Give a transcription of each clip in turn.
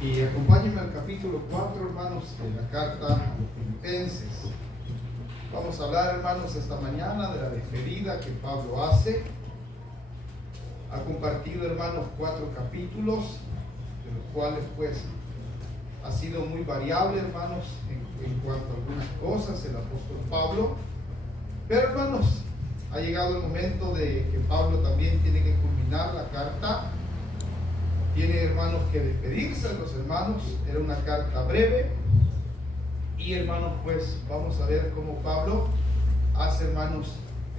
Y acompáñenme al capítulo 4, hermanos, de la carta a los Filipenses. Vamos a hablar, hermanos, esta mañana de la despedida que Pablo hace. Ha compartido, hermanos, 4 capítulos, de los cuales, pues, ha sido muy variable, hermanos, en cuanto a algunas cosas, el apóstol Pablo. Pero, hermanos, ha llegado el momento de que Pablo también tiene que culminar la carta. Tiene, hermanos, que despedirse de los hermanos. Era una carta breve. Y, hermanos, pues vamos a ver cómo Pablo hace, hermanos,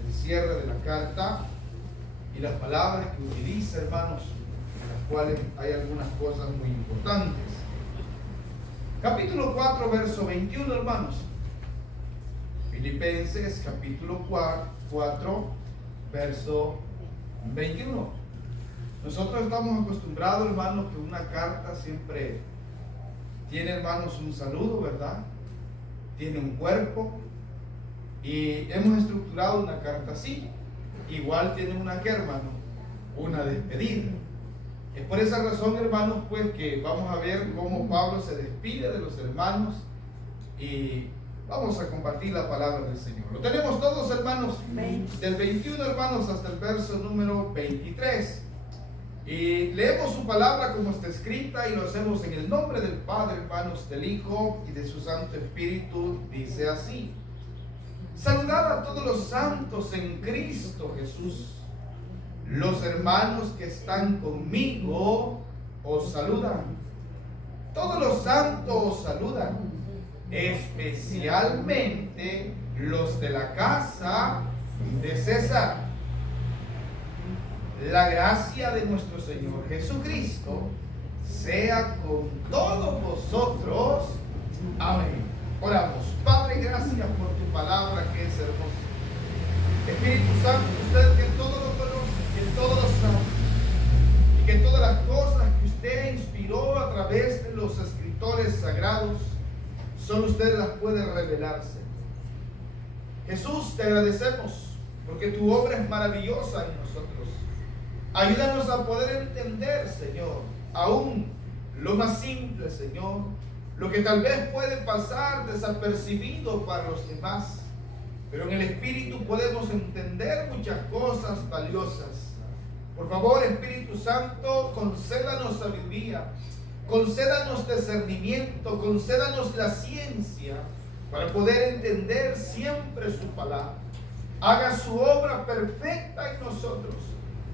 el cierre de la carta y las palabras que utiliza, hermanos, en las cuales hay algunas cosas muy importantes. Capítulo 4, verso 21, hermanos. Filipenses, capítulo 4, verso 21. Nosotros estamos acostumbrados, hermanos, que una carta siempre tiene, hermanos, un saludo, ¿verdad? Tiene un cuerpo. Y hemos estructurado una carta así. Igual tiene una que, hermano, una despedida. Es por esa razón, hermanos, pues que vamos a ver cómo Pablo se despide de los hermanos y vamos a compartir la palabra del Señor. Lo tenemos todos, hermanos, del 21, hermanos, hasta el verso número 23. Y leemos su palabra como está escrita y lo hacemos en el nombre del Padre, hermanos, del Hijo y de su Santo Espíritu. Dice así: saludad a todos los santos en Cristo Jesús. Los hermanos que están conmigo os saludan. Todos los santos os saludan, especialmente los de la casa de César. La gracia de nuestro Señor Jesucristo sea con todos vosotros. Amén. Oramos. Padre, gracias por tu palabra que es hermosa. Espíritu Santo, usted que todo lo conoce, que todo lo sabe, y que todas las cosas que usted inspiró a través de los escritores sagrados, solo usted las puede revelarse. Jesús, te agradecemos porque tu obra es maravillosa en nosotros. Ayúdanos a poder entender, Señor, aún lo más simple, Señor, lo que tal vez puede pasar desapercibido para los demás, pero en el Espíritu podemos entender muchas cosas valiosas. Por favor, Espíritu Santo, concédanos sabiduría, concédanos discernimiento, concédanos la ciencia para poder entender siempre su palabra. Haga su obra perfecta en nosotros.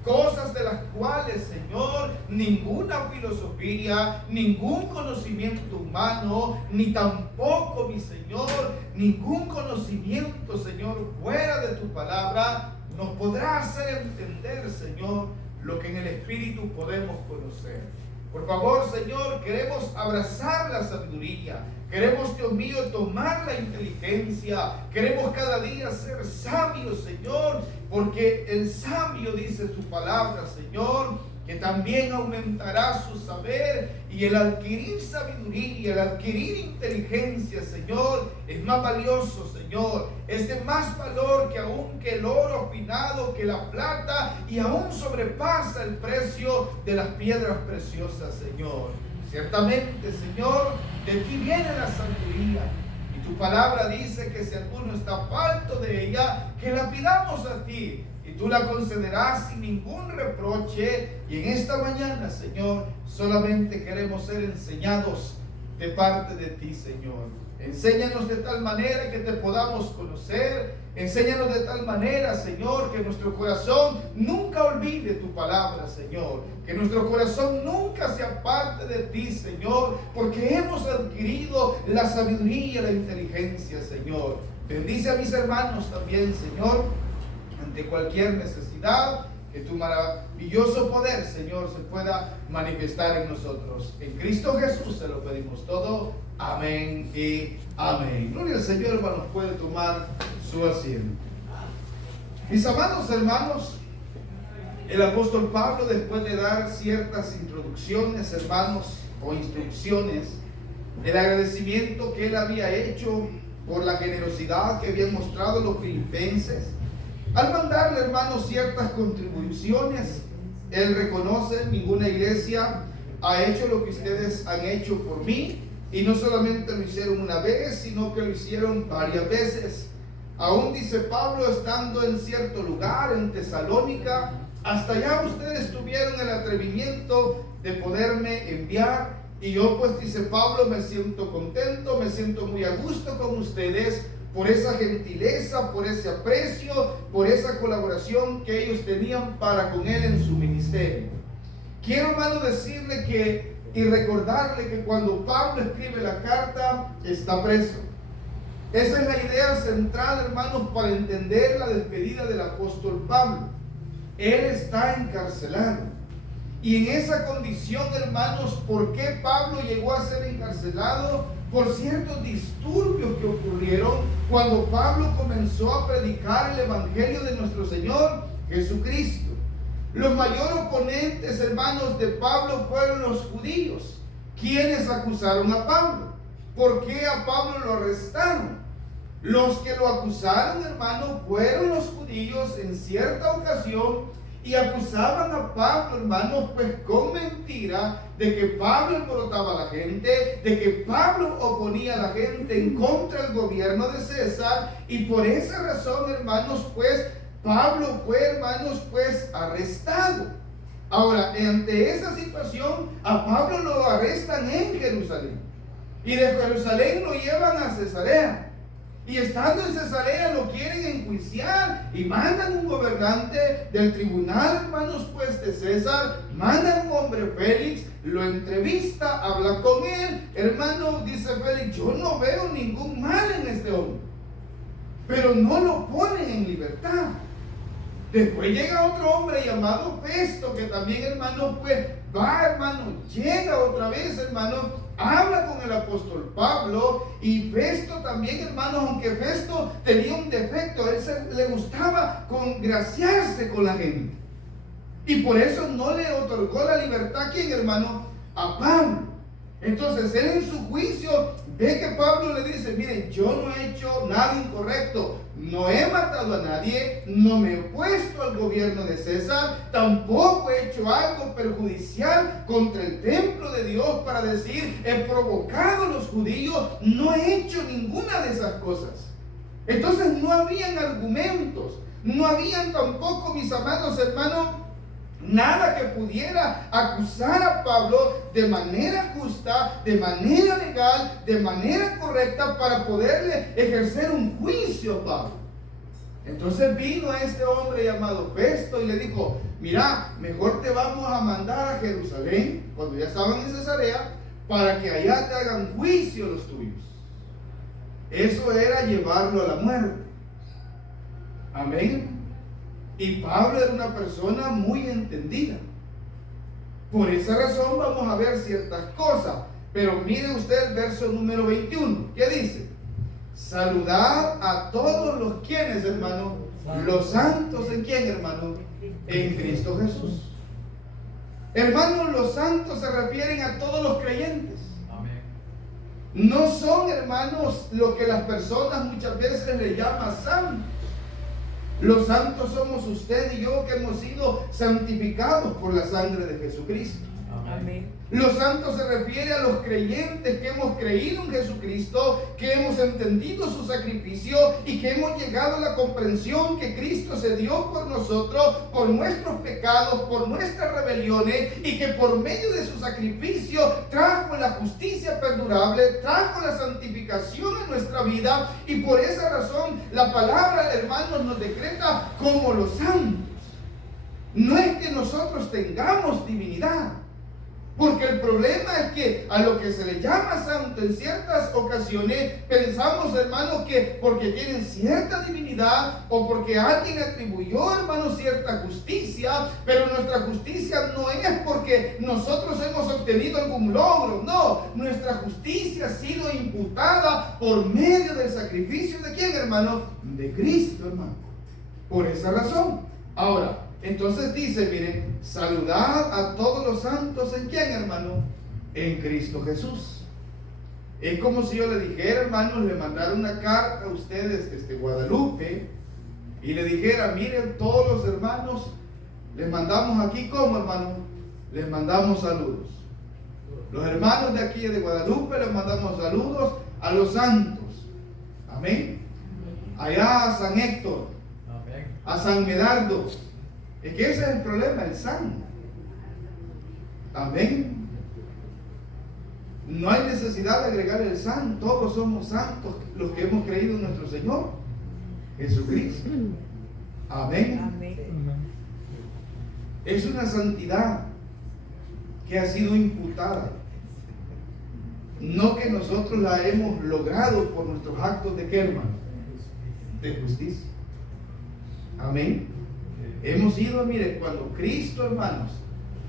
Cosas de las cuales, Señor, ninguna filosofía, ningún conocimiento humano, ni tampoco, mi Señor, ningún conocimiento, Señor, fuera de tu palabra, nos podrá hacer entender, Señor, lo que en el Espíritu podemos conocer. Por favor, Señor, queremos abrazar la sabiduría. Queremos, Dios mío, tomar la inteligencia. Queremos cada día ser sabios, Señor, porque el sabio, dice tu palabra, Señor, que también aumentará su saber, y el adquirir sabiduría, el adquirir inteligencia, Señor, es más valioso, Señor. Es de más valor que aún que el oro afinado, que la plata, y aún sobrepasa el precio de las piedras preciosas, Señor. Ciertamente, Señor, de ti viene la sabiduría. Y tu palabra dice que si alguno está falto de ella, que la pidamos a ti. Y tú la concederás sin ningún reproche. Y en esta mañana, Señor, solamente queremos ser enseñados de parte de ti, Señor. Enséñanos de tal manera que te podamos conocer. Enséñanos de tal manera, Señor, que nuestro corazón nunca olvide tu palabra, Señor. Que nuestro corazón nunca se aparte de ti, Señor, porque hemos adquirido la sabiduría y la inteligencia, Señor. Bendice a mis hermanos también, Señor, ante cualquier necesidad. Que tu maravilloso poder, Señor, se pueda manifestar en nosotros. En Cristo Jesús se lo pedimos todo. Amén y amén. Gloria al Señor, hermanos. Puede tomar su asiento. Mis amados hermanos, el apóstol Pablo, después de dar ciertas introducciones, hermanos, o instrucciones, el agradecimiento que él había hecho por la generosidad que habían mostrado los filipenses, al mandarle, hermanos, ciertas contribuciones, él reconoce: ninguna iglesia ha hecho lo que ustedes han hecho por mí, y no solamente lo hicieron una vez, sino que lo hicieron varias veces. Aún dice Pablo, estando en cierto lugar, en Tesalónica, hasta allá ustedes tuvieron el atrevimiento de poderme enviar, y yo pues, dice Pablo, me siento contento, me siento muy a gusto con ustedes, por esa gentileza, por ese aprecio, por esa colaboración que ellos tenían para con él en su ministerio. Quiero, hermano, decirle que y recordarle que cuando Pablo escribe la carta, está preso. Esa es la idea central, hermanos, para entender la despedida del apóstol Pablo. Él está encarcelado. Y en esa condición, hermanos, ¿por qué Pablo llegó a ser encarcelado? Por ciertos disturbios que ocurrieron cuando Pablo comenzó a predicar el evangelio de nuestro Señor Jesucristo. Los mayores oponentes, hermanos, de Pablo fueron los judíos, quienes acusaron a Pablo. ¿Por qué a Pablo lo arrestaron? Los que lo acusaron, hermanos, fueron los judíos en cierta ocasión, y acusaban a Pablo, hermanos, pues con mentira, de que Pablo alborotaba a la gente, de que Pablo oponía a la gente en contra del gobierno de César, y por esa razón, hermanos, pues Pablo fue, hermanos, pues arrestado. Ahora, ante esa situación, a Pablo lo arrestan en Jerusalén, y de Jerusalén lo llevan a Cesarea. Y estando en Cesarea lo quieren enjuiciar y mandan un gobernante del tribunal, hermanos, pues de César. Mandan un hombre, Félix, lo entrevista, habla con él. Hermano, dice Félix, yo no veo ningún mal en este hombre, pero no lo ponen en libertad. Después llega otro hombre llamado Festo, que también, hermano, pues va, hermano, llega otra vez, hermano, habla con el apóstol Pablo. Y Festo también, hermanos, aunque Festo tenía un defecto, a él le gustaba congraciarse con la gente, y por eso no le otorgó la libertad. ¿Quién, hermano? A Pablo. Entonces él en su juicio ve que Pablo le dice, miren, yo no he hecho nada incorrecto, no he matado a nadie, no me he opuesto al gobierno de César, tampoco he hecho algo perjudicial contra el templo de Dios para decir, he provocado a los judíos, no he hecho ninguna de esas cosas. Entonces no habían argumentos, no habían tampoco, mis amados hermanos, nada que pudiera acusar a Pablo de manera justa, de manera legal, de manera correcta, para poderle ejercer un juicio a Pablo. Entonces vino este hombre llamado Festo y le dijo, mira, mejor te vamos a mandar a Jerusalén, cuando ya estaban en Cesarea, para que allá te hagan juicio los tuyos. Eso era llevarlo a la muerte. Amén. Y Pablo era una persona muy entendida. Por esa razón vamos a ver ciertas cosas. Pero mire usted el verso número 21. ¿Qué dice? Saludad a todos los quienes, hermano, los santos. ¿En quién, hermano? En Cristo Jesús. Hermanos, los santos se refieren a todos los creyentes. Amén. No son, hermanos, lo que las personas muchas veces le llaman santos. Los santos somos usted y yo, que hemos sido santificados por la sangre de Jesucristo. Amén. Los santos se refiere a los creyentes que hemos creído en Jesucristo, que hemos entendido su sacrificio y que hemos llegado a la comprensión que Cristo se dio por nosotros, por nuestros pecados, por nuestras rebeliones, y que por medio de su sacrificio trajo la justicia perdurable, trajo la santificación en nuestra vida. Y por esa razón la palabra, hermanos, nos decreta como los santos. No es que nosotros tengamos divinidad, porque el problema es que a lo que se le llama santo en ciertas ocasiones pensamos, hermanos, que porque tienen cierta divinidad o porque alguien atribuyó, hermanos, cierta justicia, pero nuestra justicia no es porque nosotros hemos obtenido algún logro. No, nuestra justicia ha sido imputada por medio del sacrificio de ¿quién, hermano? De Cristo, hermano. Por esa razón. Ahora, entonces dice, miren, saludad a todos los santos. ¿En quién, hermano? En Cristo Jesús. Es como si yo le dijera, hermanos, le mandara una carta a ustedes desde Guadalupe y le dijera, miren, todos los hermanos, les mandamos aquí, ¿cómo, hermano? Les mandamos saludos. Los hermanos de aquí de Guadalupe les mandamos saludos a los santos. Amén. Allá a San Héctor, a San Medardo. Es que ese es el problema, el San. Amén. No hay necesidad de agregar el San. Todos somos santos los que hemos creído en nuestro Señor Jesucristo. Amén. Amén. Es una santidad que ha sido imputada. No que nosotros la hemos logrado por nuestros actos de qué, hermano, de justicia. Amén. Hemos ido, mire, cuando Cristo, hermanos,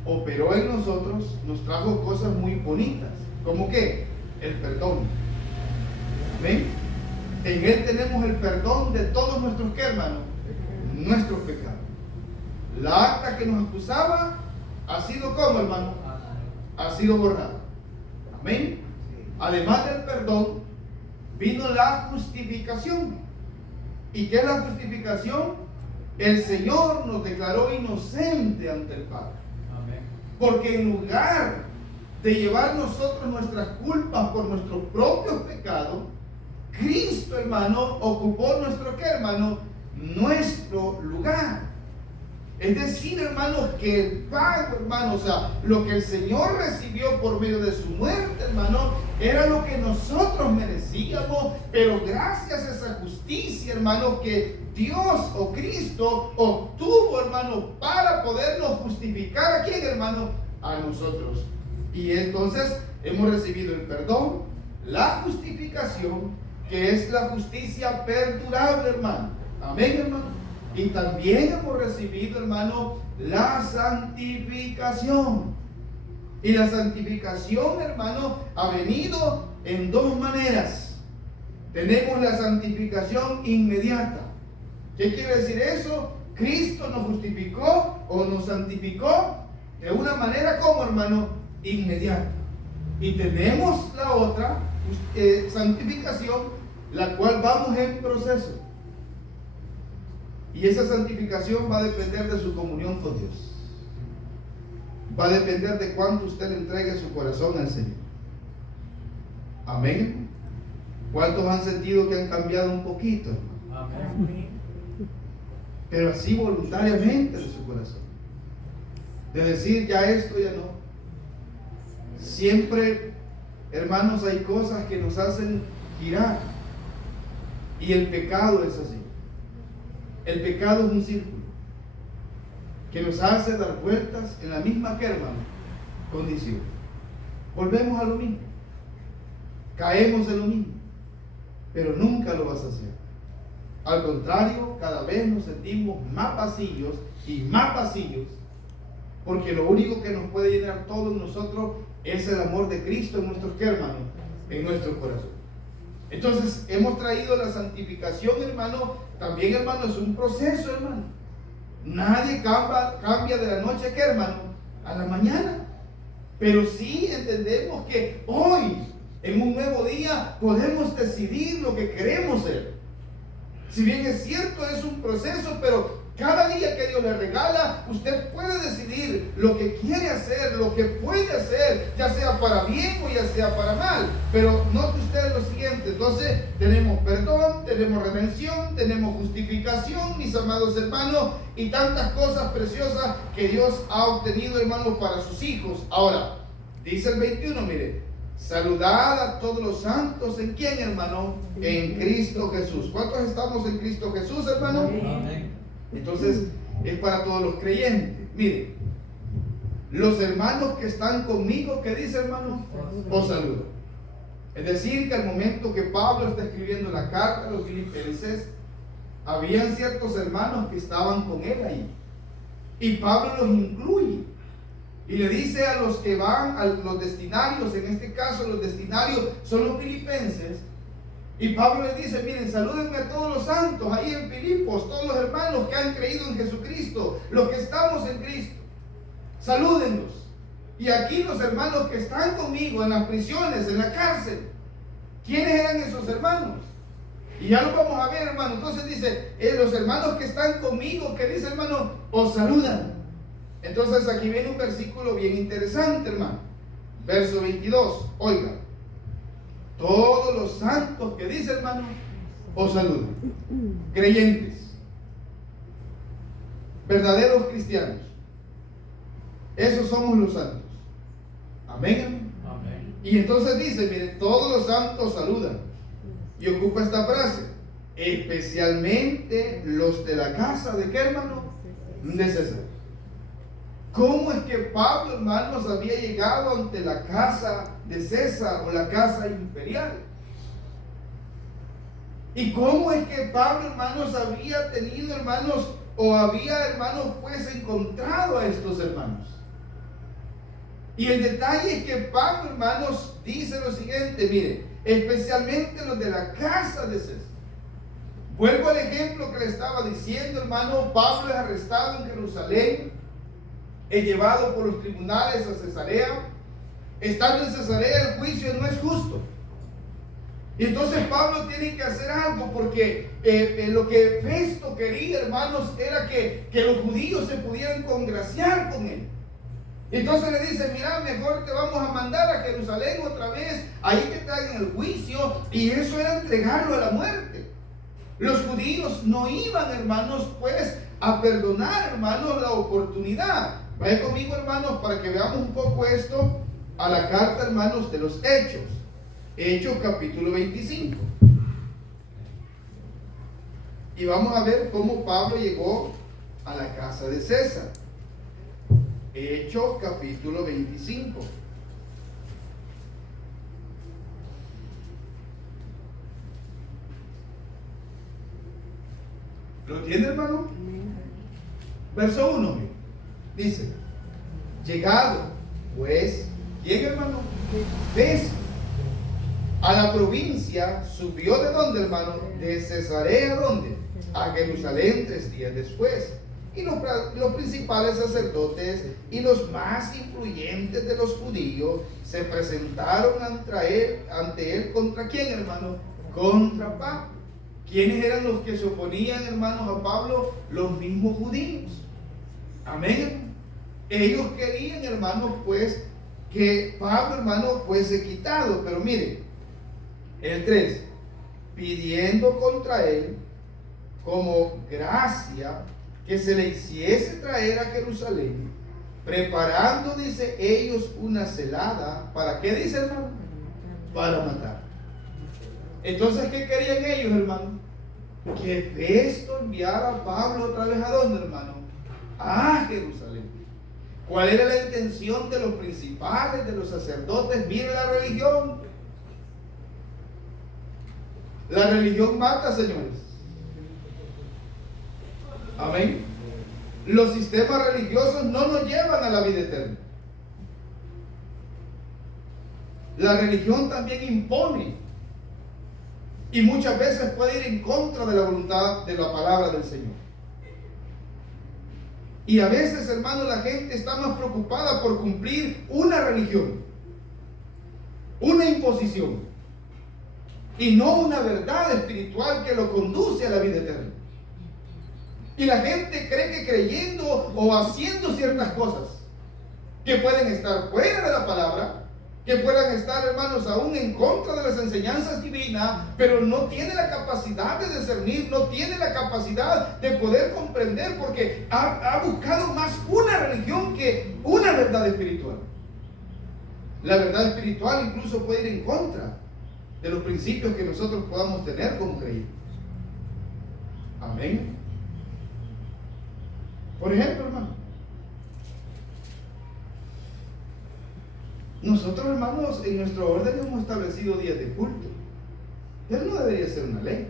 operó en nosotros, nos trajo cosas muy bonitas. ¿Cómo qué? El perdón. Amén. En Él tenemos el perdón de todos nuestros qué, hermanos, nuestros pecados. La acta que nos acusaba ha sido ¿cómo, hermano? Ha sido borrada. Amén. Además del perdón, vino la justificación. ¿Y qué es la justificación? El Señor nos declaró inocente ante el Padre. Amén. Porque en lugar de llevar nosotros nuestras culpas por nuestros propios pecados, Cristo, hermano, ocupó nuestro ¿qué, hermano? Nuestro lugar. Es decir, hermanos, que el pago, hermano, o sea, lo que el Señor recibió por medio de su muerte, hermano, era lo que nosotros merecíamos, pero gracias a esa justicia, hermano, que Dios o Cristo obtuvo, hermano, para podernos justificar. ¿A quién, hermano? A nosotros. Y entonces hemos recibido el perdón, la justificación, que es la justicia perdurable, hermano. Amén, hermano. Y también hemos recibido, hermano, la santificación. Y la santificación, hermano, ha venido en dos maneras. Tenemos la santificación inmediata. ¿Qué quiere decir eso? Cristo nos justificó o nos santificó de una manera como, hermano, inmediata. Y tenemos la otra santificación, la cual vamos en proceso. Y esa santificación va a depender de su comunión con Dios. Va a depender de cuánto usted le entregue su corazón al Señor. Amén. ¿Cuántos han sentido que han cambiado un poquito? Amén. Pero así voluntariamente de su corazón. De decir, ya esto, ya no. Siempre, hermanos, hay cosas que nos hacen girar. Y el pecado es así. El pecado es un círculo que nos hace dar vueltas en la misma, hermano, condición. Volvemos a lo mismo. Caemos en lo mismo. Pero nunca lo vas a hacer. Al contrario, cada vez nos sentimos más vacíos y más vacíos, porque lo único que nos puede llenar todo en nosotros es el amor de Cristo en nuestros, hermanos, en nuestro corazón. Entonces, hemos traído la santificación, hermano. También, hermano, es un proceso, hermano. Nadie cambia de la noche, ¿qué, hermano? A la mañana. Pero sí entendemos que hoy, en un nuevo día, podemos decidir lo que queremos ser. Si bien es cierto, es un proceso, pero cada día que Dios le regala, usted puede decidir lo que quiere hacer, lo que puede hacer, ya sea para bien o ya sea para mal. Pero note usted lo siguiente: entonces tenemos perdón, tenemos redención, tenemos justificación, mis amados hermanos, y tantas cosas preciosas que Dios ha obtenido, hermanos, para sus hijos. Ahora, dice el 21, mire: saludad a todos los santos. ¿En quién, hermano? En Cristo Jesús. ¿Cuántos estamos en Cristo Jesús, hermano? Amén. Entonces, es para todos los creyentes. Mire, los hermanos que están conmigo, ¿qué dice, hermano? Os saludo. Es decir, que al momento que Pablo está escribiendo la carta a los filipenses, habían ciertos hermanos que estaban con él ahí. Y Pablo los incluye. Y le dice a los que van, a los destinarios, en este caso los destinarios son los filipenses. Y Pablo les dice: miren, salúdenme a todos los santos ahí en Filipos, todos los hermanos que han creído en Jesucristo, los que estamos en Cristo. Salúdenlos. Y aquí los hermanos que están conmigo en las prisiones, en la cárcel. ¿Quiénes eran esos hermanos? Y ya lo vamos a ver, hermano. Entonces dice, los hermanos que están conmigo, que dice, hermano, os saludan. Entonces aquí viene un versículo bien interesante, hermano. Verso 22, oiga, todos los santos que dice, hermano, os saludan. Creyentes, verdaderos cristianos, esos somos los santos. Amén. Amén. Y entonces dice, mire, todos los santos saludan. Y ocupa esta frase, especialmente los de la casa de ¿qué, hermano? De César. ¿Cómo es que Pablo, hermanos, había llegado ante la casa de César o la casa imperial? ¿Y cómo es que Pablo, hermanos, había tenido, hermanos, o había, hermanos, pues encontrado a estos hermanos? Y el detalle es que Pablo, hermanos, dice lo siguiente, mire, especialmente los de la casa de César. Vuelvo al ejemplo que le estaba diciendo, hermano. Pablo es arrestado en Jerusalén, es llevado por los tribunales a Cesarea. Estando en Cesarea, el juicio no es justo. Y entonces Pablo tiene que hacer algo, porque lo que Festo quería, hermanos, era que los judíos se pudieran congraciar con él. Entonces le dice, mira, mejor te vamos a mandar a Jerusalén otra vez, ahí que te hagan el juicio. Y eso era entregarlo a la muerte. Los judíos no iban, hermanos, pues a perdonar, hermanos, la oportunidad. Vaya conmigo, hermanos, para que veamos un poco esto, a la carta, hermanos, de los Hechos. Hechos capítulo 25. Y vamos a ver cómo Pablo llegó a la casa de César. Hechos capítulo 25. ¿Lo tiene, hermano? Verso 1 dice, llegado pues, ¿quién, hermano? Festo a la provincia, subió ¿de dónde, hermano? De Cesarea, ¿dónde? A Jerusalén 3 días después. Y los principales sacerdotes y los más influyentes de los judíos se presentaron ante él ¿contra quién, hermano? Contra Pablo. ¿Quiénes eran los que se oponían, hermanos, a Pablo? Los mismos judíos. Amén. Ellos querían, hermanos, pues, que Pablo, hermanos, fuese quitado. Pero mire, el 3, pidiendo contra él como gracia que se le hiciese traer a Jerusalén, preparando, dice, ellos una celada. ¿Para qué, dice, hermano? Para matar. Entonces, ¿qué querían ellos, hermano? Que Festo enviara a Pablo otra vez ¿a dónde, hermano? A Jerusalén. ¿Cuál era la intención de los principales, de los sacerdotes? Mire la religión. La religión mata, señores. Amén. Los sistemas religiosos no nos llevan a la vida eterna. La religión también impone. Y muchas veces puede ir en contra de la voluntad de la palabra del Señor. Y a veces, hermano, la gente está más preocupada por cumplir una religión, una imposición, y no una verdad espiritual que lo conduce a la vida eterna. Y la gente cree que creyendo o haciendo ciertas cosas que pueden estar fuera de la palabra, que puedan estar, hermanos, aún en contra de las enseñanzas divinas, pero no tiene la capacidad de discernir, no tiene la capacidad de poder comprender, porque ha buscado más una religión que una verdad espiritual. La verdad espiritual incluso puede ir en contra de los principios que nosotros podamos tener como creyentes. Amén. Por ejemplo, hermano, nosotros, hermanos, en nuestro orden hemos establecido días de culto. Eso no debería ser una ley.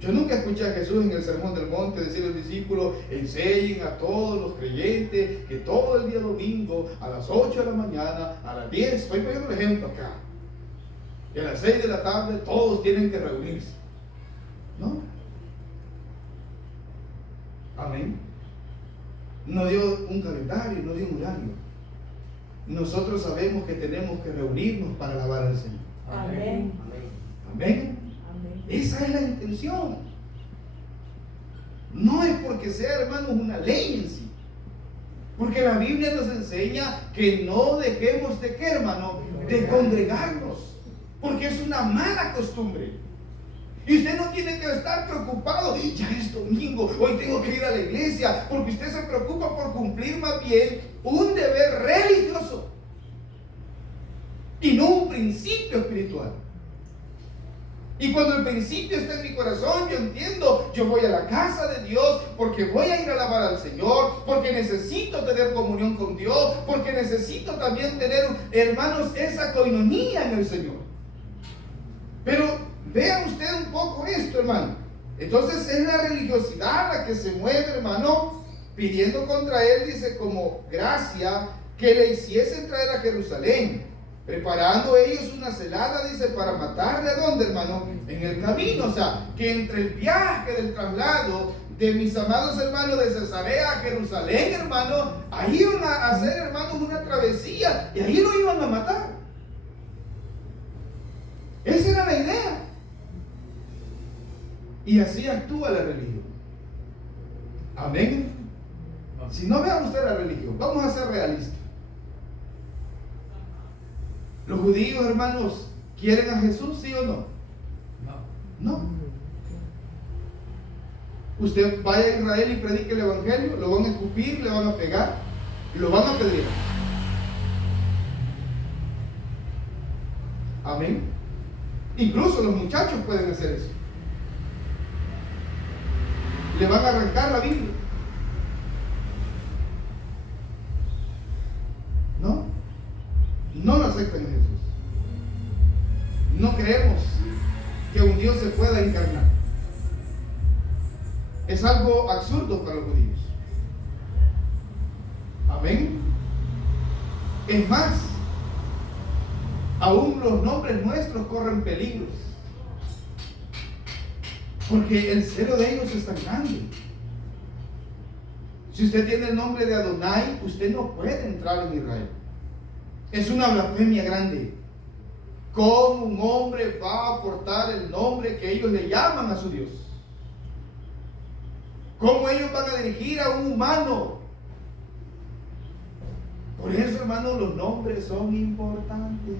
Yo nunca escuché a Jesús en el Sermón del Monte decir a los discípulos, enseñen a todos los creyentes que todo el día domingo, a las 8 de la mañana, a las 10, estoy poniendo un ejemplo acá, y a las 6 de la tarde todos tienen que reunirse. ¿No? Amén. No dio un calendario, no dio un horario. Nosotros sabemos que tenemos que reunirnos para alabar al Señor. Amén. Amén. Amén. Esa es la intención. No es porque sea, hermanos, una ley en sí. Porque la Biblia nos enseña que no dejemos de qué, hermano, de congregarnos, porque es una mala costumbre. Y usted no tiene que estar preocupado, ya es domingo, hoy tengo que ir a la iglesia, porque usted se preocupa por cumplir más bien un deber religioso y no un principio espiritual. Y cuando el principio está en mi corazón, yo entiendo, yo voy a la casa de Dios porque voy a ir a alabar al Señor, porque necesito tener comunión con Dios, porque necesito también tener, hermanos, esa coinonía en el Señor. Pero vea usted un poco esto, hermano. Entonces es la religiosidad la que se mueve, hermano, pidiendo contra él, dice, como gracia que le hiciesen traer a Jerusalén, preparando ellos una celada, dice, para matarle. ¿A dónde, hermano? En el camino. O sea, que entre el viaje del traslado de mis amados hermanos de Cesarea a Jerusalén, hermano, ahí iban a hacer, hermanos, una travesía y ahí lo iban a matar. Esa era la idea. Y así actúa la religión. Amén. Si no, vea usted la religión, vamos a ser realistas. ¿Los judíos, hermanos, quieren a Jesús, sí o no? No. Usted vaya a Israel y predique el evangelio, lo van a escupir, le van a pegar, lo van a pedir. Amén. Incluso los muchachos pueden hacer eso. Le van a arrancar la Biblia. No lo aceptan a Jesús. No creemos que un Dios se pueda encarnar. Es algo absurdo para los judíos. Amén. Es más, aún los nombres nuestros corren peligros, porque el celo de ellos es tan grande. Si usted tiene el nombre de Adonai, usted no puede entrar en Israel. Es una blasfemia grande. ¿Cómo un hombre va a aportar el nombre que ellos le llaman a su Dios? ¿Cómo ellos van a dirigir a un humano? Por eso, hermanos, los nombres son importantes.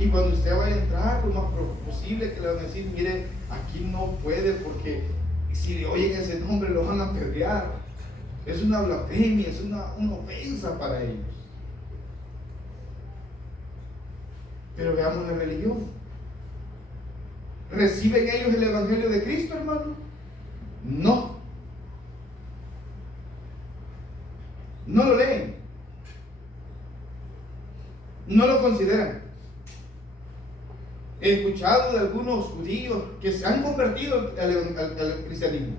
Y cuando usted vaya a entrar, lo más posible que le van a decir, mire, aquí no puede, porque si le oyen ese nombre lo van a apedrear. Es una blasfemia, es una ofensa para ellos. Pero veamos la religión. ¿Reciben ellos el evangelio de Cristo, hermano? No. No lo leen. No lo consideran. He escuchado de algunos judíos que se han convertido al cristianismo.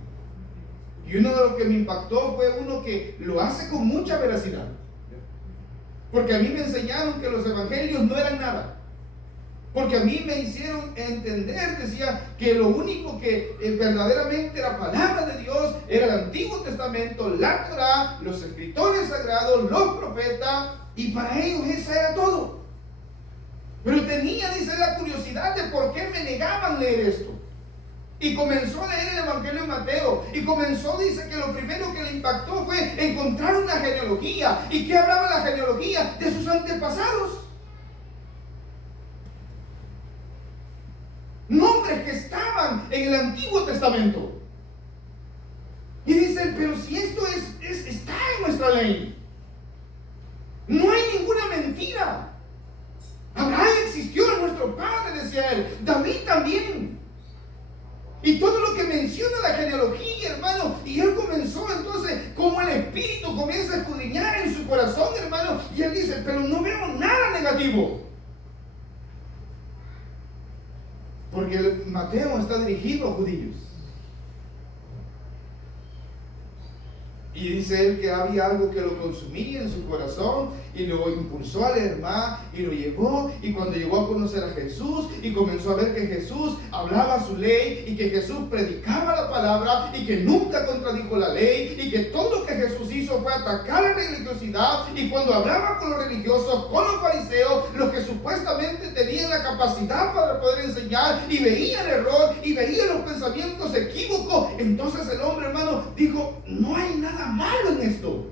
Y uno de los que me impactó fue uno que lo hace con mucha veracidad. Porque a mí me enseñaron que los evangelios no eran nada. Porque a mí me hicieron entender, decía, que lo único que verdaderamente era palabra de Dios era el Antiguo Testamento, la Torá, los escritores sagrados, los profetas, y para ellos eso era todo. Pero tenía, dice, la curiosidad de por qué me negaban leer esto. Y comenzó a leer el Evangelio de Mateo. Y comenzó, dice, que lo primero que le impactó fue encontrar una genealogía. ¿Y qué hablaba la genealogía? De sus antepasados. Nombres que estaban en el Antiguo Testamento. Y dicen, pero si esto está en nuestra ley. No hay ninguna mentira. Abraham existió, nuestro padre, decía él. David también. Y todo lo que menciona la genealogía, hermano. Y él comenzó entonces, como el Espíritu comienza a escudriñar en su corazón, hermano. Y él dice, pero no veo nada negativo. Porque el Mateo está dirigido a judíos. Y dice él que había algo que lo consumía en su corazón y lo impulsó a leer más y lo llevó. Y cuando llegó a conocer a Jesús y comenzó a ver que Jesús hablaba su ley y que Jesús predicaba la palabra y que nunca contradijo la ley y que todo lo que Jesús hizo hizo fue atacar la religiosidad, y cuando hablaba con los religiosos, con los fariseos, los que supuestamente tenían la capacidad para poder enseñar, y veía el error y veía los pensamientos equívocos, entonces el hombre, hermano, dijo: no hay nada malo en esto.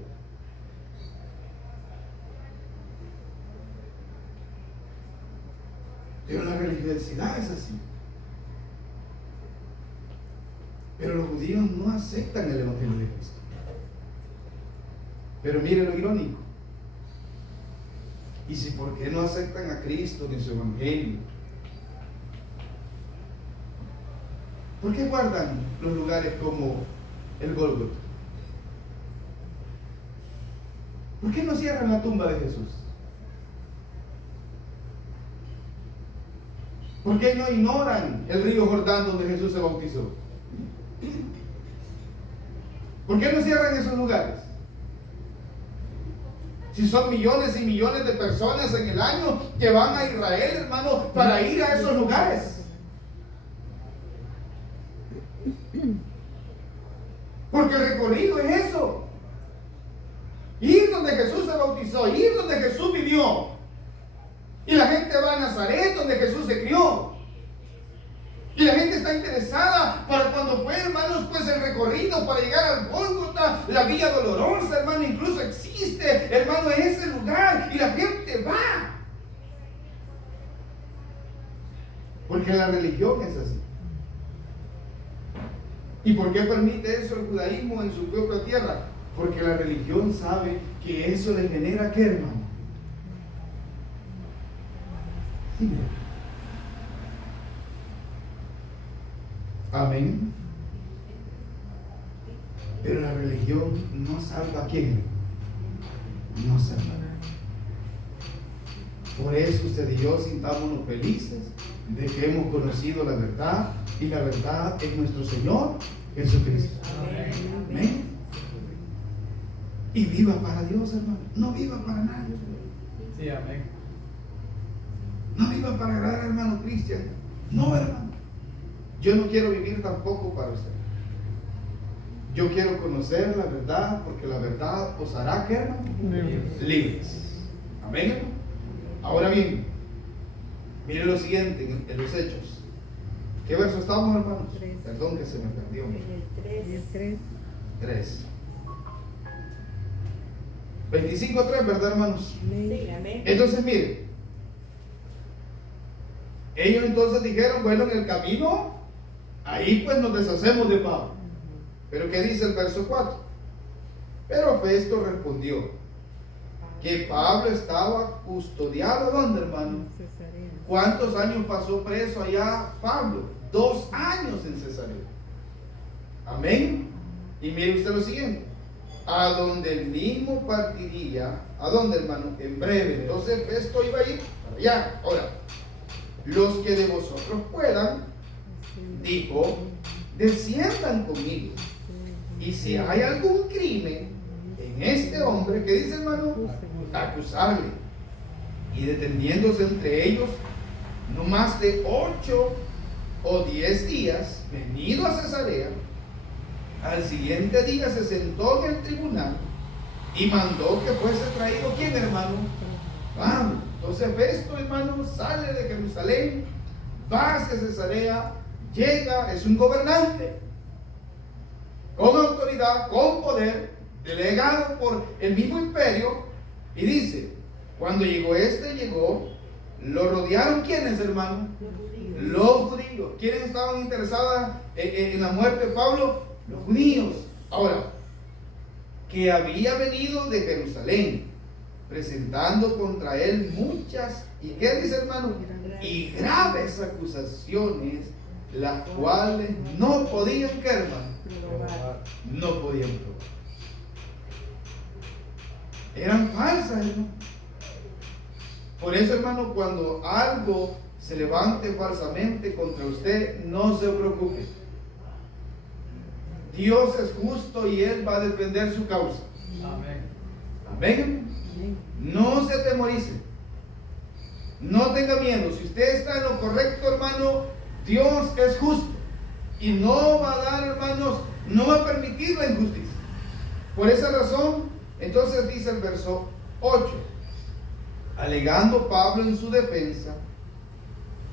Pero la religiosidad es así. Pero los judíos no aceptan el evangelio de Cristo. Pero mire lo irónico. ¿Y si por qué no aceptan a Cristo ni su evangelio? ¿Por qué guardan los lugares como el Gólgota? ¿Por qué no cierran la tumba de Jesús? ¿Por qué no ignoran el río Jordán donde Jesús se bautizó? ¿Por qué no cierran esos lugares? Si son millones y millones de personas en el año que van a Israel, hermano, para ir a esos lugares. Porque el recorrido es eso. Ir donde Jesús se bautizó, ir donde Jesús vivió. Y la gente va a Nazaret, donde Jesús se crió. Y la gente está interesada para cuando fue, hermanos, pues el recorrido para llegar al Gólgota, la Vía Dolorosa, hermano, incluso existe, hermano, en ese lugar. Y la gente va. Porque la religión es así. ¿Y por qué permite eso el judaísmo en su propia tierra? Porque la religión sabe que eso le genera, ¿qué, hermano? Amén. Pero la religión no salva a quién. No salva a nadie. Por eso usted y yo sintámonos felices de que hemos conocido la verdad, y la verdad es nuestro Señor Jesucristo. Amén. Y viva para Dios, hermano. No viva para nadie. Sí, amén. No viva para agradar al hermano Cristian. No, hermano. Yo no quiero vivir tampoco para usted. Yo quiero conocer la verdad, porque la verdad os hará, ¿qué, hermano? Libres. Amén, hermano. Ahora bien, mire lo siguiente en los Hechos. ¿Qué verso estamos, hermanos? Perdón que se me perdió. El 3. 25:3, ¿verdad, hermanos? Sí, amén. Entonces, mire, ellos entonces dijeron: bueno, en el camino, ahí pues nos deshacemos de Pablo. Pero ¿qué dice el verso 4? Pero Festo respondió que Pablo estaba custodiado, ¿dónde, hermano? ¿Cuántos años pasó preso allá Pablo? 2 años en Cesarea. Amén. Y mire usted lo siguiente: a donde el mismo partiría. ¿A dónde, hermano? En breve. Entonces Festo iba a ir para allá. Ahora, los que de vosotros puedan, dijo, desciendan conmigo. Y si hay algún crimen en este hombre, ¿qué dice, hermano? Acusarle. Y deteniéndose entre ellos, no más de 8 o 10 días, venido a Cesarea, al siguiente día se sentó en el tribunal y mandó que fuese traído, ¿quién, hermano? Pablo. Entonces Festo, hermano, sale de Jerusalén, va hacia Cesarea, llega, es un gobernante con autoridad, con poder, delegado por el mismo imperio, y dice: cuando llegó lo rodearon, ¿quiénes, hermano? Los judíos. ¿Quiénes estaban interesados en la muerte de Pablo? Los judíos. Ahora, que había venido de Jerusalén, presentando contra él muchas, ¿y qué dice, hermano? Y graves acusaciones, las cuales no podían, ¿qué, hermano? No podían probar. Eran falsas, hermano. Por eso, hermano, cuando algo se levante falsamente contra usted, no se preocupe. Dios es justo y Él va a defender su causa. Amén. Amén. No se atemorice. No tenga miedo. Si usted está en lo correcto, hermano, Dios es justo. Y no va a dar, hermanos, no va a permitir la injusticia. Por esa razón, entonces dice el verso 8, alegando Pablo en su defensa,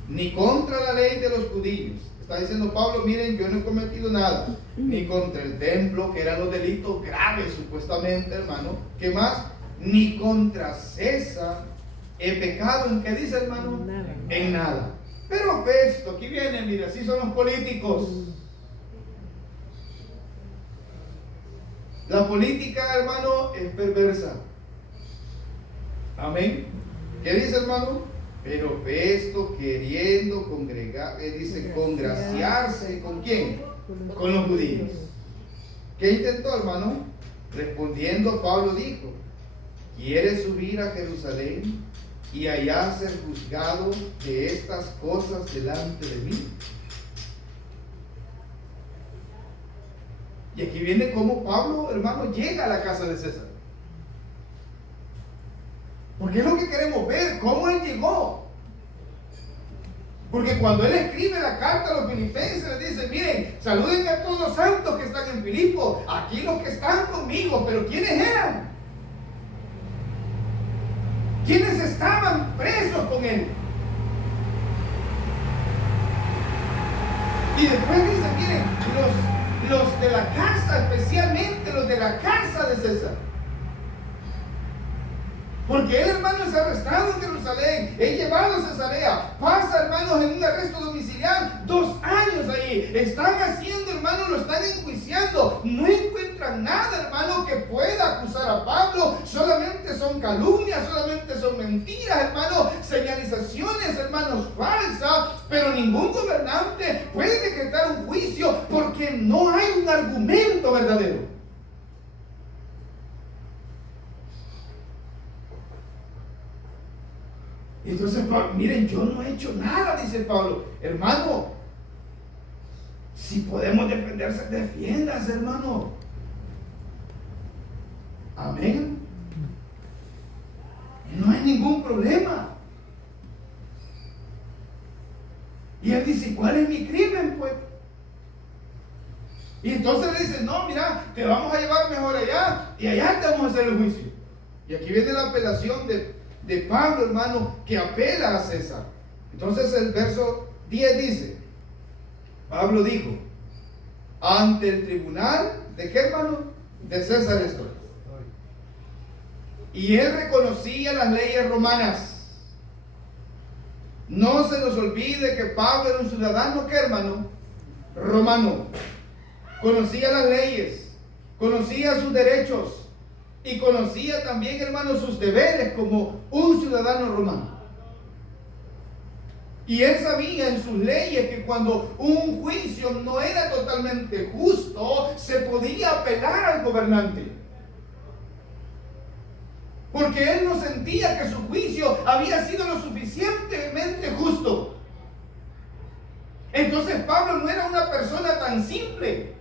ni contra la ley de los judíos. Está diciendo Pablo, miren, yo no he cometido nada, ni contra el templo, que eran los delitos graves supuestamente, hermano. ¿Qué más? Ni contra César he pecado. ¿En qué dice, hermano? Nada. En nada. Pero Festo, aquí viene, mira, así son los políticos. La política, hermano, es perversa. Amén. ¿Qué dice, hermano? Pero Festo, queriendo congregar, dice congraciarse, ¿con quién? Con los judíos. ¿Qué intentó, hermano? Respondiendo, Pablo dijo, ¿quieres subir a Jerusalén y allá ser juzgado de estas cosas delante de mí? Y aquí viene cómo Pablo, hermano, llega a la casa de César. Porque es lo que queremos ver, cómo él llegó. Porque cuando él escribe la carta a los filipenses, les dice, miren, saluden a todos los santos que están en Filipo, aquí los que están conmigo, pero ¿quiénes eran? ¿Quiénes estaban presos con él? Y después dice, miren, los de la casa, especialmente los de la casa de César. Porque él, hermano, es arrestado en Jerusalén, es llevado a Cesarea, pasa, hermanos, en un arresto domiciliar, 2 años ahí. Están haciendo, hermano, lo están enjuiciando. No encuentran nada, hermano, que pueda acusar a Pablo. Solamente son calumnias, solamente son mentiras, hermano, señalizaciones, hermanos, falsas. Pero ningún gobernante puede decretar un juicio porque no hay un argumento verdadero. Entonces, miren, yo no he hecho nada, dice Pablo. Hermano, si podemos defenderse, defiéndase, hermano. Amén. No hay ningún problema. Y él dice, ¿cuál es mi crimen, pues? Y entonces le dice, no, mira, te vamos a llevar mejor allá y allá te vamos a hacer el juicio. Y aquí viene la apelación de Pablo, hermano, que apela a César. Entonces el verso 10 dice, Pablo dijo, ante el tribunal, ¿de qué, hermano? De César estoy. Y él reconocía las leyes romanas. No se nos olvide que Pablo era un ciudadano, ¿qué, hermano? Romano. Conocía las leyes, conocía sus derechos y conocía también, hermano, sus deberes como un ciudadano romano. Y él sabía en sus leyes que cuando un juicio no era totalmente justo, se podía apelar al gobernante. Porque él no sentía que su juicio había sido lo suficientemente justo. Entonces Pablo no era una persona tan simple.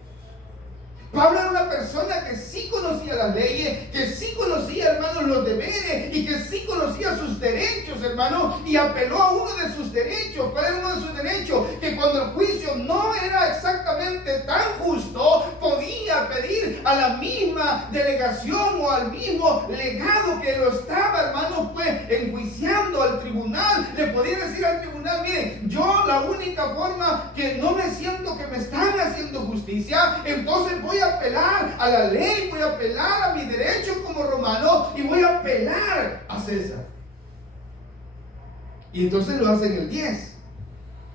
Pablo era una persona que sí conocía las leyes, que sí conocía, hermanos, los deberes y que sí conocía sus derechos, hermano, y apeló a uno de sus derechos. ¿Cuál era uno de sus derechos? Que cuando el juicio no era exactamente tan justo, podía pedir a la misma delegación o al mismo legado que lo estaba, hermano, pues enjuiciando al tribunal. Le podía decir al tribunal, miren, yo la única forma que no me siento que me están haciendo justicia, entonces voy a apelar a la ley, voy a apelar a mi derecho como romano y voy a apelar a César. Y entonces lo hace en el 10.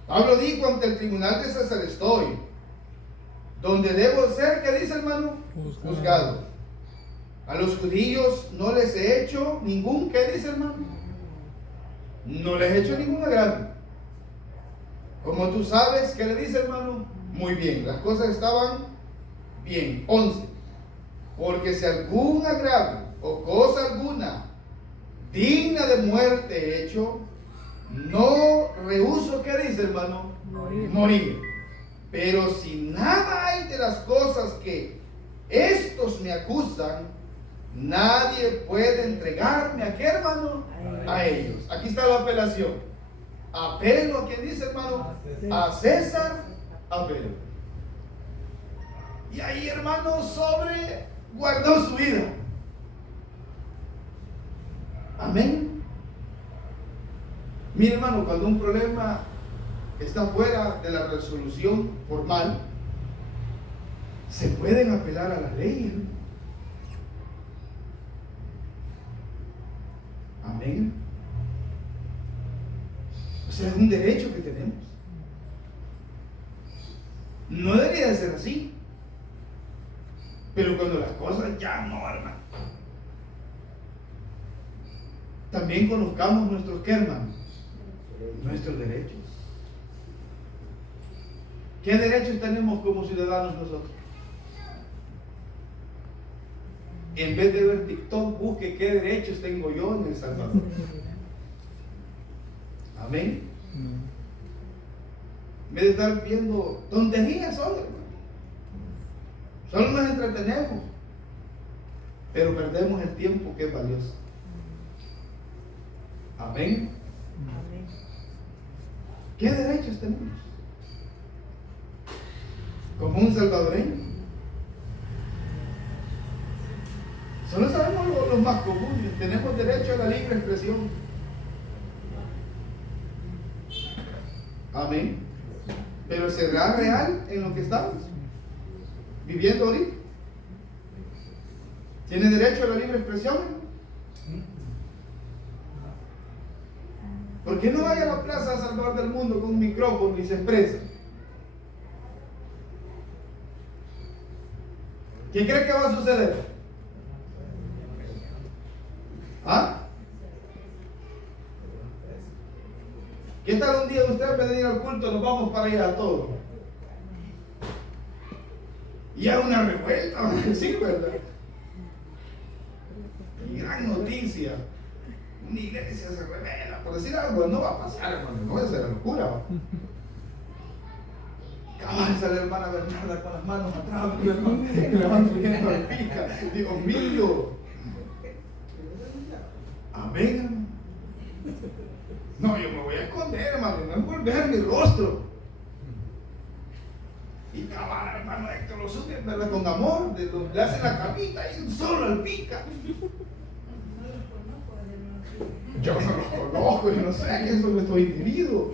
Pablo dijo, ante el tribunal de César estoy, donde debo ser, ¿qué dice, hermano? Juzgado. A los judíos no les he hecho ningún, ¿qué dice, hermano? No les he hecho ningún agravio. Como tú sabes, ¿qué le dice, hermano? Muy bien, las cosas estaban bien. 11. Porque si algún agravio o cosa alguna digna de muerte he hecho, no rehuso, ¿qué dice, hermano? Morir. Pero si nada hay de las cosas que estos me acusan, nadie puede entregarme a qué, hermano? A ellos. Aquí está la apelación. Apelo a quien dice, hermano, a César, apelo. Y ahí, hermano, sobre guardó su vida. Amén. Mi hermano, cuando un problema está fuera de la resolución formal, se pueden apelar a la ley, ¿no? Amén. O sea, es un derecho que tenemos. No debería de ser así. Pero cuando las cosas ya no, hermano. También conozcamos nuestros, ¿qué, hermano? Nuestros derechos. ¿Qué derechos tenemos como ciudadanos nosotros? En vez de ver TikTok, busque qué derechos tengo yo en El Salvador. Amén. En vez de estar viendo tonterías solo, hermano. Solo nos entretenemos, pero perdemos el tiempo que es valioso. Amén. ¿Qué derechos tenemos? Como un salvadoreño. Solo sabemos los más comunes. Tenemos derecho a la libre expresión. Amén. Pero ¿será real en lo que estamos viviendo ahorita? ¿Tiene derecho a la libre expresión? ¿Por qué no vaya a la plaza de Salvador del Mundo con un micrófono y se expresa? ¿Qué cree que va a suceder? ¿Ah? ¿Qué tal un día usted venir al culto? Nos vamos para allá a todos. Y hay una revuelta, van a decir, ¿verdad? Y gran noticia. Una iglesia se revela, por decir algo, no va a pasar, hermano, no va a ser la locura. Cabal sale la hermana Bernarda con las manos atrás, hermano, y le van subiendo al pica. Dios mío. Amén, hermano. No, yo me voy a esconder, hermano, no envolver mi rostro. Y cabal, hermano Héctor lo sube, ¿verdad? Con amor, le hace la camita y solo al pica. Yo no los conozco, yo no sé a quién son estos individuos.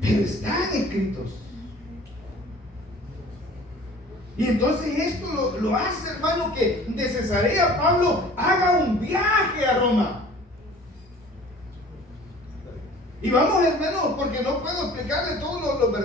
Pero están escritos. Y entonces esto lo hace, hermano, que de Cesarea Pablo haga un viaje a Roma. Y vamos, hermanos, porque no puedo explicarle todos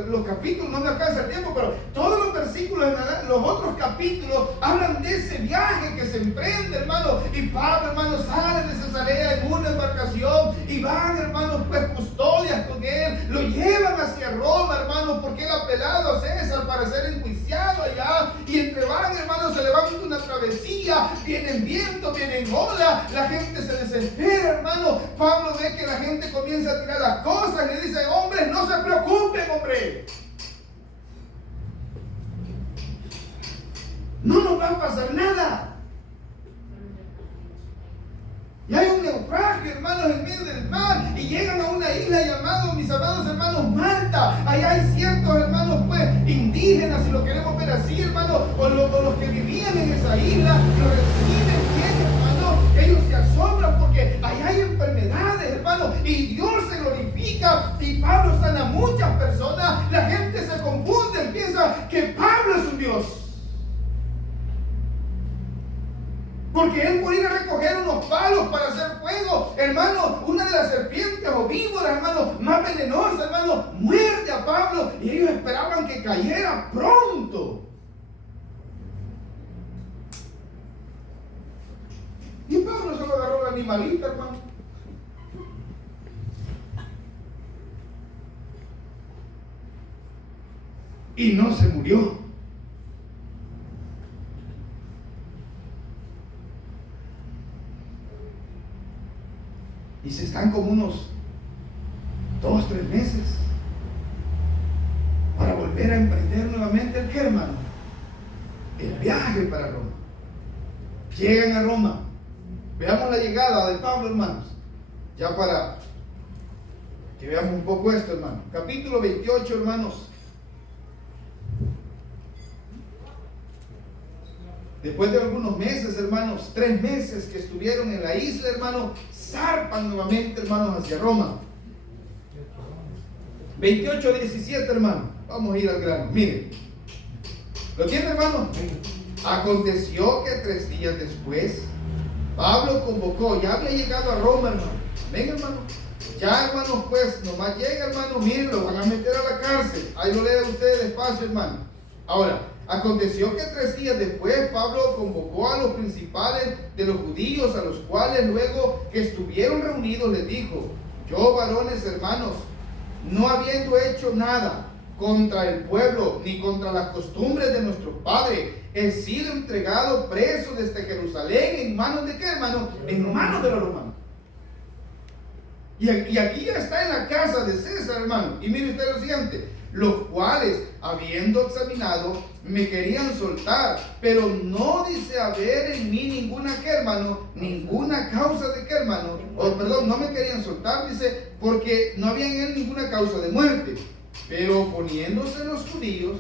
los capítulos, no me alcanza el tiempo, pero todos los versículos, los otros capítulos hablan de ese viaje que se emprende, hermano. Y Pablo, hermano, sale de Cesarea en una embarcación y van, hermanos, pues custodias con él, lo llevan hacia Roma, hermanos, porque él ha apelado a César para ser enjuiciado allá. Y entre van, hermanos, se levanta una travesía, vienen vientos, vienen olas, la gente se desespera, hermano. Pablo ve que la gente comienza a tirar las cosas y le dice: hombres, no se preocupen, hombre, no nos va a pasar nada. Y hay un naufragio, hermanos, en medio del mar, y llegan a una isla llamada, mis amados hermanos, Malta. Allá hay ciertos, hermanos, pues, indígenas, si lo queremos ver así, hermanos, o los que vivían en esa isla, lo reciben bien, hermanos. Ellos se asombran porque allá hay enfermedades, hermanos, y Dios se glorifica, y Pablo sana a muchas personas. La gente se confunde y piensa que Pablo es un Dios, porque él por ir a recoger unos palos para hacer fuego, hermano, una de las serpientes o víboras, hermano, más venenosa, hermano, muerde a Pablo, y ellos esperaban que cayera pronto. Y Pablo solo agarró la animalita, hermano. Y no se murió. Y se están como unos 2-3 meses para volver a emprender nuevamente el, ¿qué, hermano? El viaje para Roma. Llegan a Roma. Veamos la llegada de Pablo, hermanos. Ya para que veamos un poco esto, hermano. Capítulo 28, hermanos. Después de algunos meses, hermanos, 3 meses que estuvieron en la isla, hermanos, zarpan nuevamente, hermanos, hacia Roma. 28:17, hermano. Vamos a ir al grano. Miren. ¿Lo tiene, hermano? Aconteció que 3 días después, Pablo convocó, ya había llegado a Roma, hermano. Venga, hermano. Ya, hermanos, pues, nomás llega, hermano, miren, lo van a meter a la cárcel. Ahí lo lea usted despacio, hermano. Ahora, aconteció que 3 días después Pablo convocó a los principales de los judíos, a los cuales luego que estuvieron reunidos les dijo: yo, varones hermanos, no habiendo hecho nada contra el pueblo ni contra las costumbres de nuestros padres, he sido entregado preso desde Jerusalén en manos de ¿qué, hermano? En manos de los romanos. Y aquí ya está en la casa de César, hermano. Y mire usted lo siguiente: los cuales, habiendo examinado, me querían soltar, pero no dice haber en mí ninguna, ¿qué, hermano? Ninguna causa de ¿qué, hermano? Perdón, no me querían soltar, dice, porque no había en él ninguna causa de muerte. Pero poniéndose los judíos,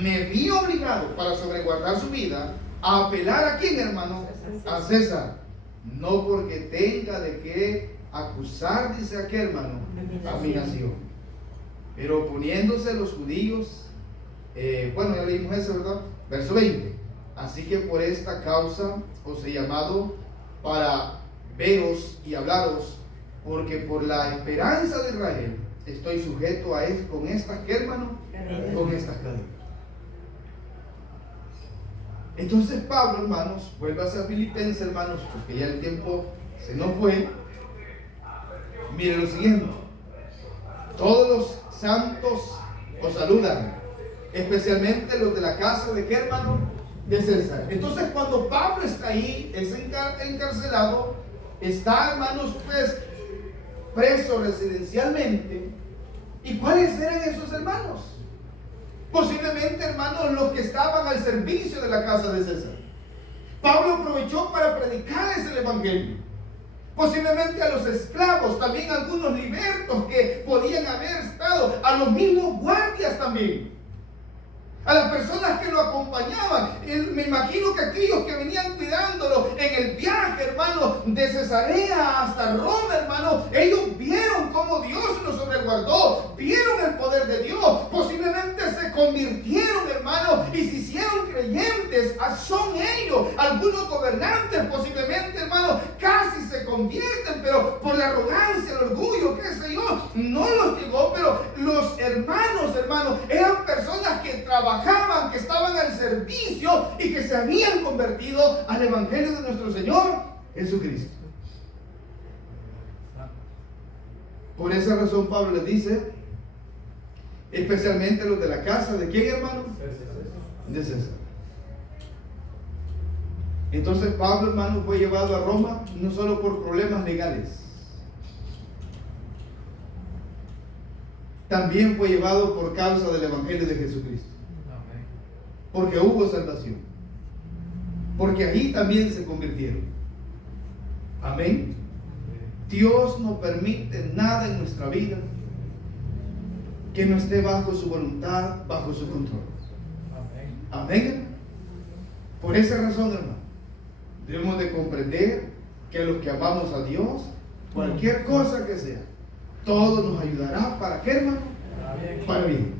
me vi obligado, para sobreguardar su vida, a apelar ¿a quién, hermano? A César. No porque tenga de qué acusar, dice aquí, hermano, a mi nación. Pero poniéndose los judíos, bueno, ya leímos eso, ¿verdad? Verso 20. Así que por esta causa os he llamado para veros y hablaros, porque por la esperanza de Israel estoy sujeto a esto, con estas, ¿qué, hermano? Con estas cadenas. Entonces Pablo, hermanos, vuelve a ser Filipenses, hermanos, porque ya el tiempo se nos fue. Mire lo siguiente: todos los santos os saludan, especialmente los de la casa de ¿qué, hermano? De César. Entonces, cuando Pablo está ahí, es encarcelado, está, hermanos, pues preso residencialmente. ¿Y cuáles eran esos hermanos? Posiblemente, hermanos, los que estaban al servicio de la casa de César. Pablo aprovechó para predicarles el evangelio. Posiblemente a los esclavos, también a algunos libertos que podían haber estado, a los mismos guardias también, a las personas que lo acompañaban. Me imagino que aquellos que venían cuidándolo en el viaje, hermano, de Cesarea hasta Roma, hermano, ellos vieron cómo Dios lo sobreguardó, vieron el poder de Dios, posiblemente se convirtieron, hermano, y se hicieron creyentes. Son ellos, algunos gobernantes posiblemente, hermano, casi se convierten, pero por la arrogancia, el orgullo, qué sé yo, no los llegó. Pero los hermanos, eran personas que trabajaban, que estaban al servicio y que se habían convertido al evangelio de nuestro Señor Jesucristo. Por esa razón Pablo les dice, especialmente los de la casa de ¿quién, hermano? De César. Entonces Pablo, hermano, fue llevado a Roma no solo por problemas legales, también fue llevado por causa del evangelio de Jesucristo. Porque hubo salvación, porque ahí también se convirtieron. Amén. Dios no permite nada en nuestra vida que no esté bajo su voluntad, bajo su control. Amén. Por esa razón, hermano, debemos de comprender que los que amamos a Dios, cualquier cosa que sea, todo nos ayudará. ¿Para qué, hermano? Para bien.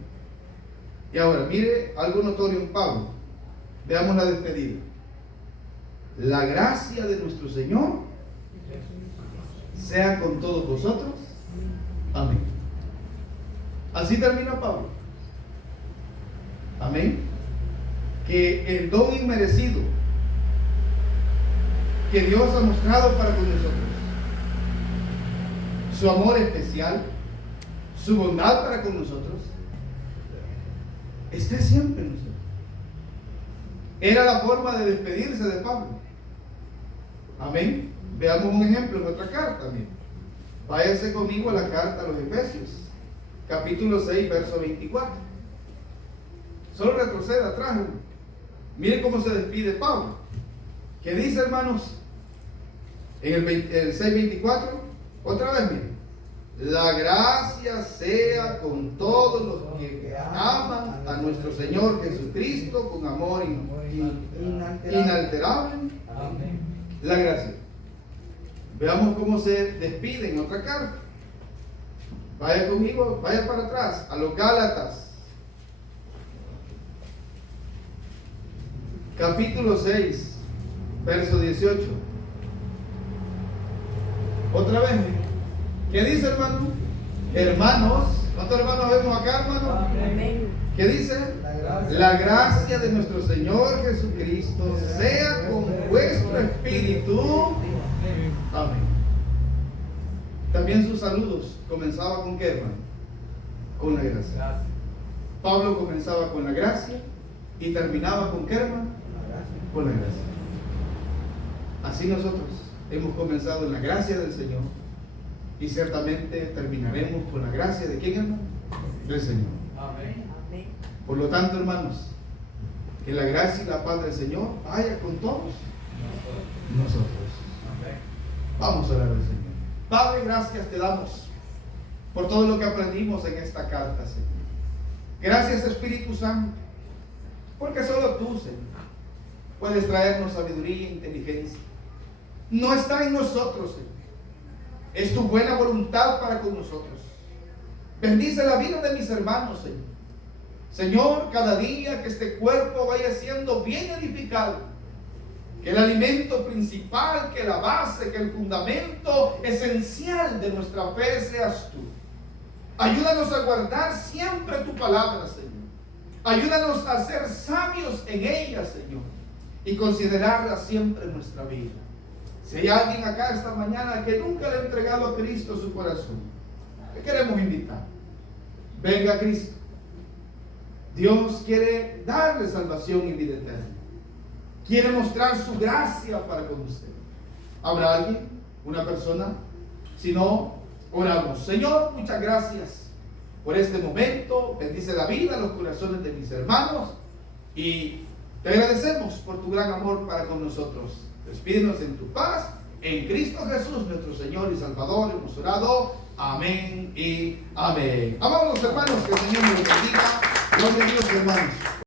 Y ahora, mire algo notorio en Pablo. Veamos la despedida. La gracia de nuestro Señor sea con todos vosotros. Amén. Así termina Pablo. Amén. Que el don inmerecido que Dios ha mostrado para con nosotros, su amor especial, su bondad para con nosotros, esté siempre en nosotros. Era la forma de despedirse de Pablo. Amén. Veamos un ejemplo en otra carta también. Váyase conmigo a la carta a los Efesios, capítulo 6, verso 24. Solo retroceda atrás, hermano. Miren cómo se despide Pablo. ¿Qué dice, hermanos? En el 6:24, otra vez, miren. La gracia sea con todos los que aman a nuestro Señor Jesucristo con amor inalterable. Amén. La gracia. Veamos cómo se despide en otra carta. Vaya conmigo, vaya para atrás, a los Gálatas. Capítulo 6, verso 18. Otra vez. ¿Qué dice, hermano? Hermanos, ¿cuántos hermanos vemos acá, hermano? Amén. ¿Qué dice? La gracia de nuestro Señor Jesucristo sea con vuestro espíritu. Amén. También sus saludos comenzaba con ¿qué, hermano? Con la gracia. Gracias. Pablo comenzaba con la gracia y terminaba con ¿qué, hermano? Con la gracia. Así nosotros hemos comenzado en la gracia del Señor y ciertamente terminaremos con la gracia de ¿quién, hermano? Del Señor. Amén. Por lo tanto, hermanos, que la gracia y la paz del Señor vaya con todos nosotros. Amén. Vamos a orar al Señor. Padre, gracias te damos por todo lo que aprendimos en esta carta, Señor. Gracias, Espíritu Santo, porque solo tú, Señor, puedes traernos sabiduría e inteligencia. No está en nosotros, Señor. Es tu buena voluntad para con nosotros. Bendice la vida de mis hermanos, Señor. Señor, cada día que este cuerpo vaya siendo bien edificado, que el alimento principal, que la base, que el fundamento esencial de nuestra fe seas tú. Ayúdanos a guardar siempre tu palabra, Señor. Ayúdanos a ser sabios en ella, Señor, y considerarla siempre en nuestra vida. Si hay alguien acá esta mañana que nunca le ha entregado a Cristo su corazón, le queremos invitar. Venga a Cristo. Dios quiere darle salvación y vida eterna. Quiere mostrar su gracia para con usted. ¿Habrá alguien? ¿Una persona? Si no, oramos. Señor, muchas gracias por este momento. Bendice la vida, los corazones de mis hermanos. Y te agradecemos por tu gran amor para con nosotros. Despídenos en tu paz. En Cristo Jesús, nuestro Señor y Salvador, hemos orado. Amén y amén. Amamos, hermanos, que el Señor nos bendiga. Gloria a Dios, hermanos.